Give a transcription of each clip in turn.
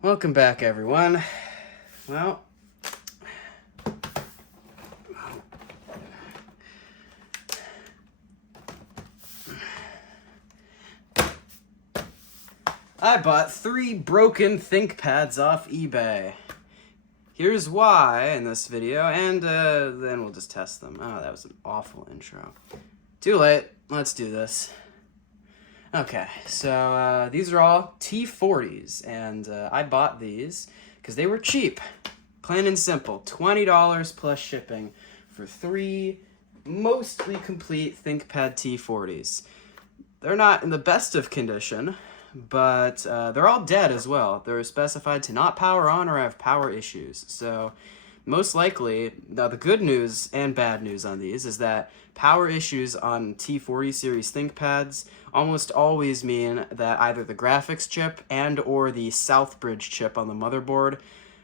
Welcome back, everyone. Well, I bought 3 broken ThinkPads off eBay. Here's why in this video, and then we'll just test them. Oh, that was an awful intro. Too late. Let's do this. Okay, so these are all T40s, and I bought these because they were cheap. Plain and simple, $20 plus shipping for 3 mostly complete ThinkPad T40s. They're not in the best of condition, but they're all dead as well. They're specified to not power on or have power issues. So most likely, now the good news and bad news on these is that power issues on T40 series ThinkPads almost always mean that either the graphics chip and or the Southbridge chip on the motherboard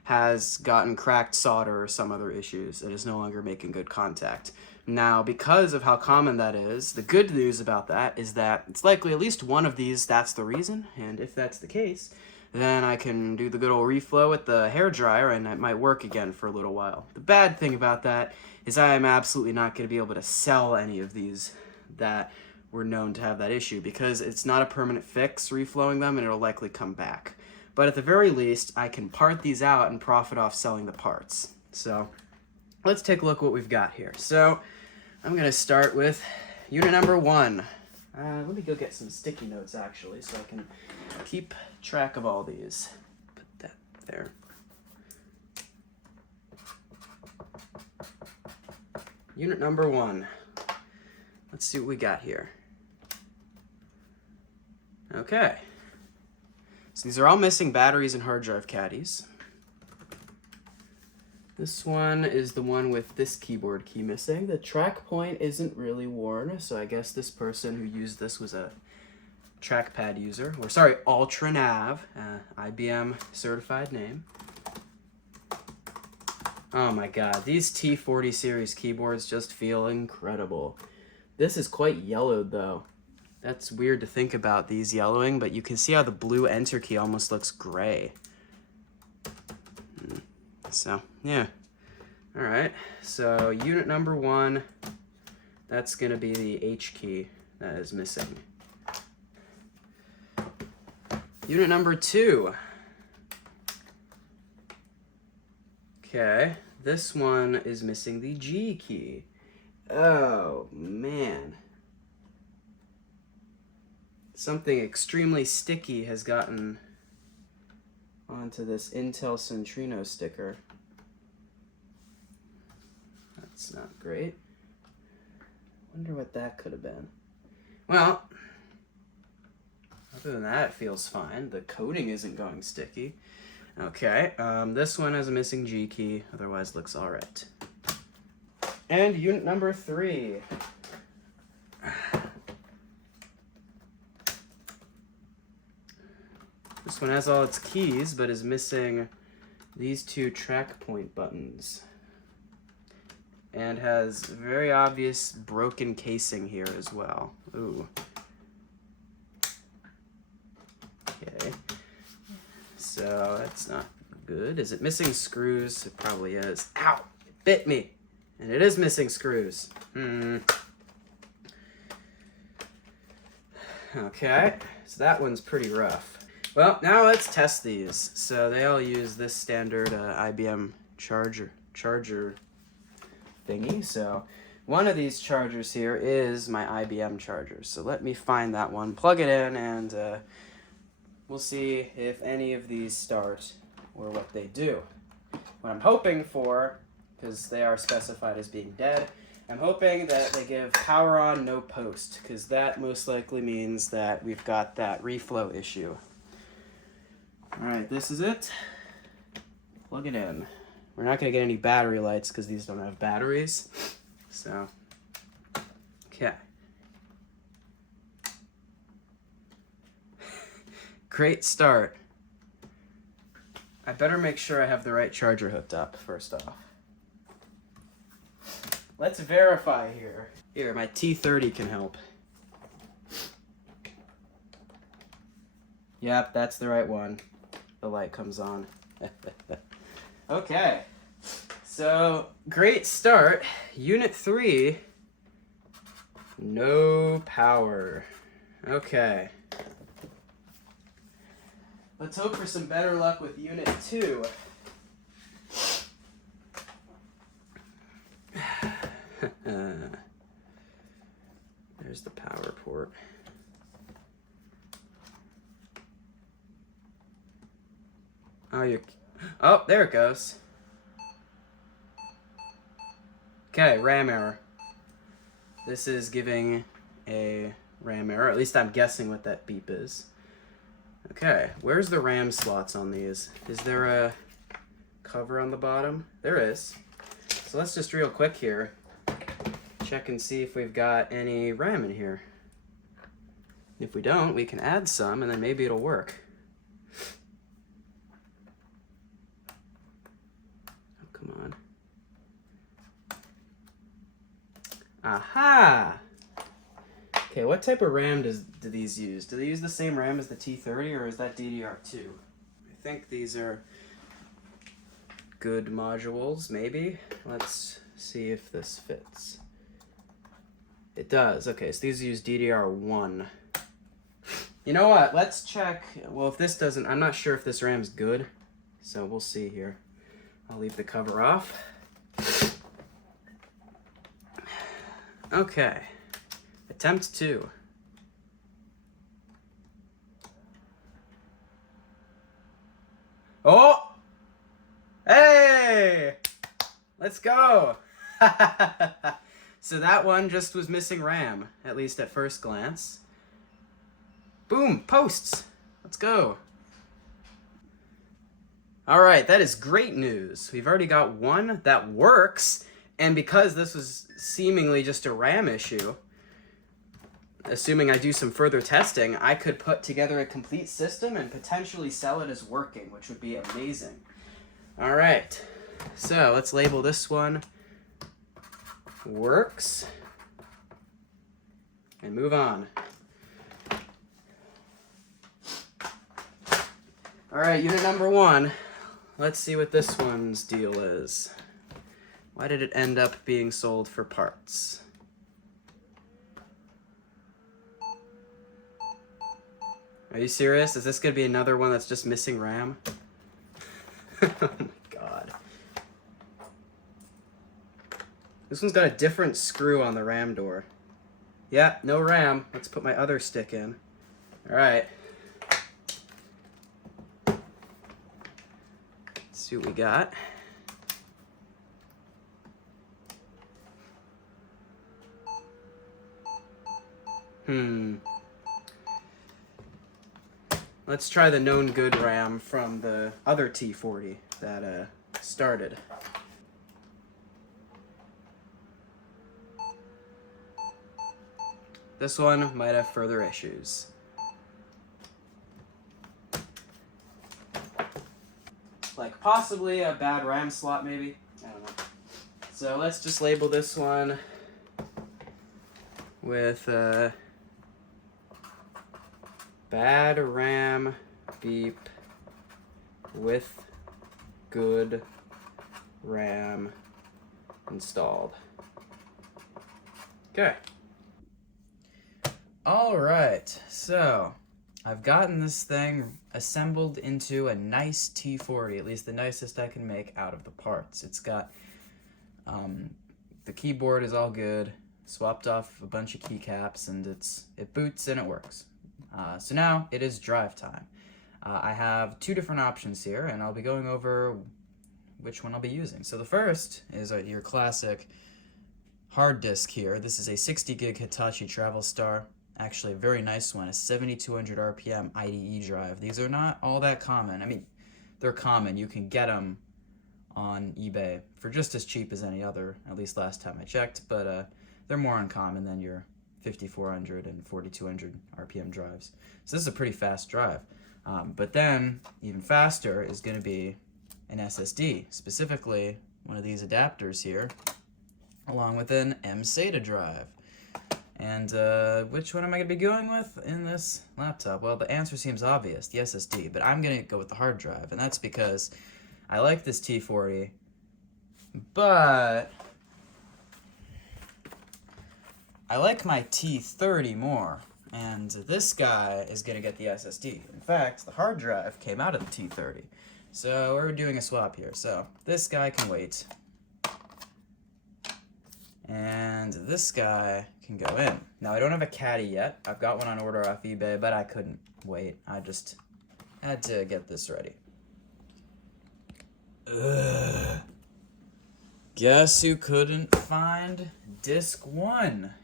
has gotten cracked solder or some other issues. It is no longer making good contact. Now, because of how common that is, the good news about that is that it's likely at least one of these, that's the reason. And if that's the case, then I can do the good old reflow with the hairdryer and it might work again for a little while. The bad thing about that is I am absolutely not going to be able to sell any of these that were known to have that issue because it's not a permanent fix reflowing them and it'll likely come back. But at the very least, I can part these out and profit off selling the parts. So let's take a look what we've got here. So I'm going to start with unit number 1. Let me go get some sticky notes actually so I can keep track of all these. Put that there. Unit number 1. Let's see what we got here. Okay. So these are all missing batteries and hard drive caddies. This one is the one with this keyboard key missing. The track point isn't really worn, so I guess this person who used this was a trackpad user. Or sorry, Ultra Nav, IBM certified name. Oh my god, these T40 series keyboards just feel incredible. This is quite yellowed though. That's weird to think about these yellowing, but you can see how the blue enter key almost looks gray. So, yeah. All right, so unit number 1, that's gonna be the H key that is missing. Unit number 2. Okay, this one is missing the G key. Oh, man. Something extremely sticky has gotten onto this Intel Centrino sticker. That's not great. Wonder what that could have been. Well, other than that, it feels fine. The coating isn't going sticky. Okay, this one has a missing G key, otherwise looks all right. And unit number 3. This one has all its keys, but is missing these 2 track point buttons. And has very obvious broken casing here as well. Ooh. Okay. So that's not good. Is it missing screws? It probably is. Ow! It bit me! And it is missing screws. Okay, so that one's pretty rough. Well, now let's test these. So they all use this standard IBM charger thingy. So one of these chargers here is my IBM charger. So let me find that one, plug it in, and we'll see if any of these start or what they do. What I'm hoping for, because they are specified as being dead, I'm hoping that they give power on, no post, because that most likely means that we've got that reflow issue. Alright, this is it. Plug it in. We're not going to get any battery lights because these don't have batteries. So, okay. Great start. I better make sure I have the right charger hooked up first off. Let's verify here. Here, my T30 can help. Yep, that's the right one. the light comes on. Okay, so great start. Unit 3, no power. Okay. Let's hope for some better luck with Unit 2. There's the power port. Oh, there it goes. Okay, RAM error. This is giving a RAM error. At least I'm guessing what that beep is. Okay, where's the RAM slots on these? Is there a cover on the bottom? There is. So let's just real quick here check and see if we've got any RAM in here. If we don't, we can add some and then maybe it'll work. Oh, come on. Aha! Okay, what type of RAM do these use? Do they use the same RAM as the T30 or is that DDR2? I think these are good modules, maybe. Let's see if this fits. It does. Okay, so these use DDR1. You know what? Let's check. Well, if this doesn't, I'm not sure if this RAM's good, so we'll see here. I'll leave the cover off. Okay. Attempt 2. Oh! Hey! Let's go! So that one just was missing RAM, at least at first glance. Boom! Posts! Let's go! Alright, that is great news. We've already got one that works, and because this was seemingly just a RAM issue, assuming I do some further testing, I could put together a complete system and potentially sell it as working, which would be amazing. All right, so let's label this one works and move on. All right, unit number 1. Let's see what this one's deal is. Why did it end up being sold for parts? Are you serious? Is this going to be another one that's just missing RAM? Oh my god. This one's got a different screw on the RAM door. Yeah, no RAM. Let's put my other stick in. Alright. Let's see what we got. Let's try the known good RAM from the other T40 that started. This one might have further issues. Like possibly a bad RAM slot maybe? I don't know. So let's just label this one with bad RAM beep with good RAM installed. Okay. All right, so I've gotten this thing assembled into a nice T40, at least the nicest I can make out of the parts. It's got, the keyboard is all good, swapped off a bunch of keycaps, and it boots and it works. So now it is drive time. I have 2 different options here, and I'll be going over which one I'll be using. So the first is your classic hard disk here. This is a 60 gig Hitachi Travel Star. Actually, a very nice one, a 7200 RPM IDE drive. These are not all that common. I mean, they're common. You can get them on eBay for just as cheap as any other, at least last time I checked, but they're more uncommon than your 5400 and 4200 RPM drives. So this is a pretty fast drive. But then, even faster is going to be an SSD, specifically one of these adapters here, along with an mSATA drive. And which one am I going to be going with in this laptop? Well, the answer seems obvious, the SSD, but I'm going to go with the hard drive, and that's because I like this T40, but I like my T30 more, and this guy is going to get the SSD. In fact, the hard drive came out of the T30, so we're doing a swap here. So this guy can wait, and this guy can go in. Now, I don't have a caddy yet. I've got one on order off eBay, but I couldn't wait. I just had to get this ready. Ugh. Guess who couldn't find disc 1?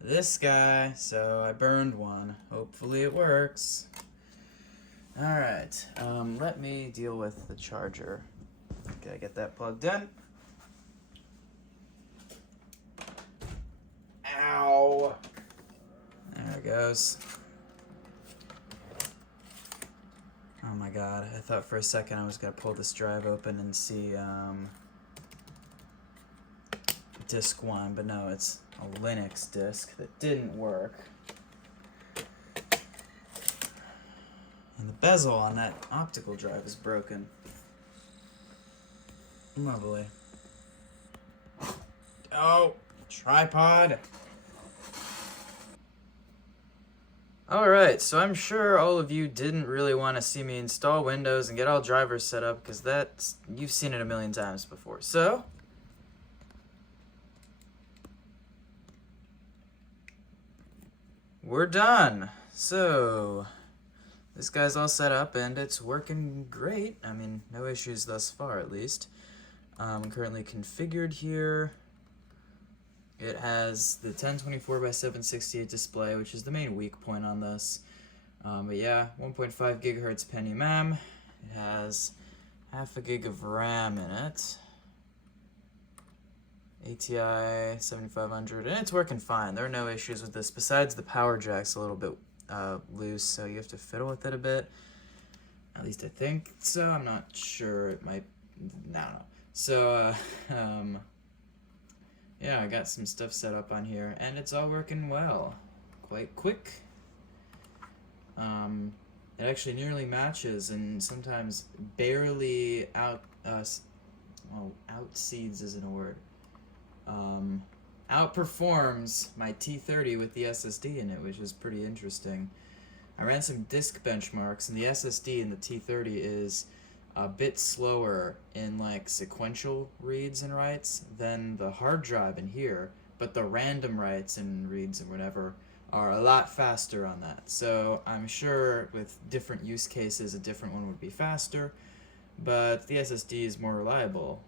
This guy, so I burned one. Hopefully it works. Alright, let me deal with the charger. Okay, get that plugged in. Ow! There it goes. Oh my god, I thought for a second I was gonna pull this drive open and see, disc 1, but no, it's a Linux disk that didn't work. And the bezel on that optical drive is broken. Lovely. Oh, tripod. Alright, so I'm sure all of you didn't really want to see me install Windows and get all drivers set up, because you've seen it a million times before. So, we're done. So, this guy's all set up and it's working great. I mean, no issues thus far at least. Currently configured here. It has the 1024x768 display, which is the main weak point on this. But yeah, 1.5 gigahertz Pentium M. It has half a gig of RAM in it. ATI 7500, and it's working fine. There are no issues with this, besides the power jack's a little bit loose, so you have to fiddle with it a bit. At least I think so. I'm not sure. It might... I don't know. So, yeah, I got some stuff set up on here, and it's all working well. Quite quick. It actually nearly matches, and sometimes barely outseeds isn't a word. Outperforms my T30 with the SSD in it, which is pretty interesting. I ran some disk benchmarks, and the SSD in the T30 is a bit slower in like sequential reads and writes than the hard drive in here, but the random writes and reads and whatever are a lot faster on that. So I'm sure with different use cases a different one would be faster, but the SSD is more reliable.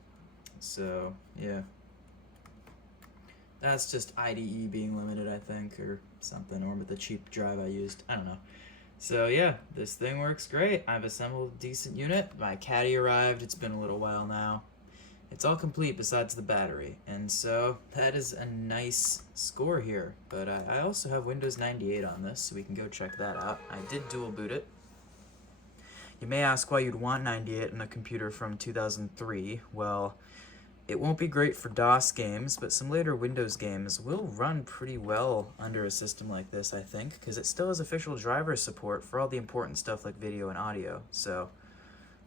So yeah, that's just IDE being limited, I think, or something, or with the cheap drive I used. I don't know. So yeah, this thing works great. I've assembled a decent unit. My caddy arrived. It's been a little while now. It's all complete besides the battery. And so that is a nice score here. But I also have Windows 98 on this, so we can go check that out. I did dual boot it. You may ask why you'd want 98 in a computer from 2003. Well, it won't be great for DOS games, but some later Windows games will run pretty well under a system like this, I think, because it still has official driver support for all the important stuff like video and audio, so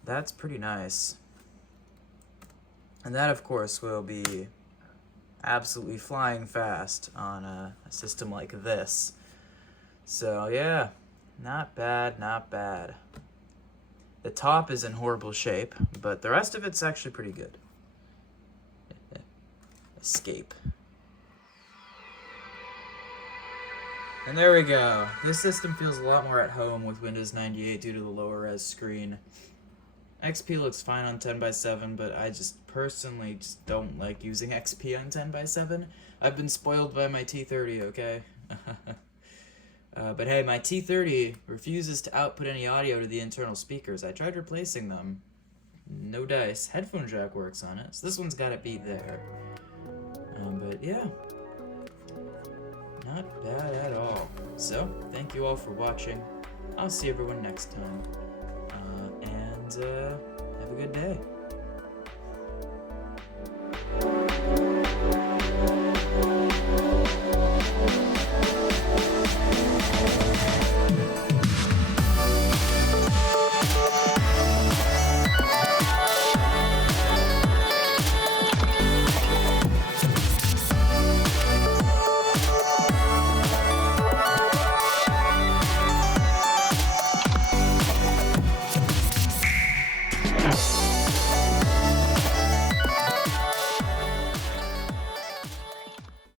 that's pretty nice. And that, of course, will be absolutely flying fast on a system like this. So yeah, not bad, not bad. The top is in horrible shape, but the rest of it's actually pretty good. Escape. And there we go. This system feels a lot more at home with Windows 98 due to the lower res screen. XP looks fine on 10x7, but I just personally just don't like using XP on 10x7. I've been spoiled by my T30, okay? But hey, my T30 refuses to output any audio to the internal speakers. I tried replacing them. No dice. Headphone jack works on it, so this one's gotta be there. But yeah, not bad at all. So, thank you all for watching. I'll see everyone next time. And have a good day.